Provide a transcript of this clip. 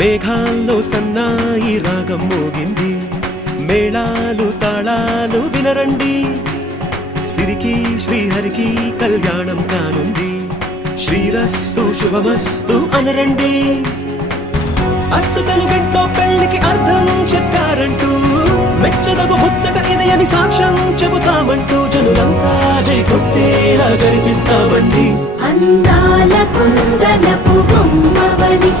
మేఘాల్లో సన్నాయి రాగం మోగింది, మేళాలు తాళాలు వినరండి, సిరికి శ్రీహరికి కళ్యాణం కానుంది, శ్రీరస్తు శుభమస్తు అనరండి. అచ్చతలు గంటో పెళ్లికి అర్థం చెప్పారంటూ, మెచ్చదగు ముచ్చట ఇది అని సాక్ష్యం చెబుతామంటూ, జనులంతా జై కొట్టేలా జరిపిస్తామండి. అందాల కుందనపు బొమ్మవని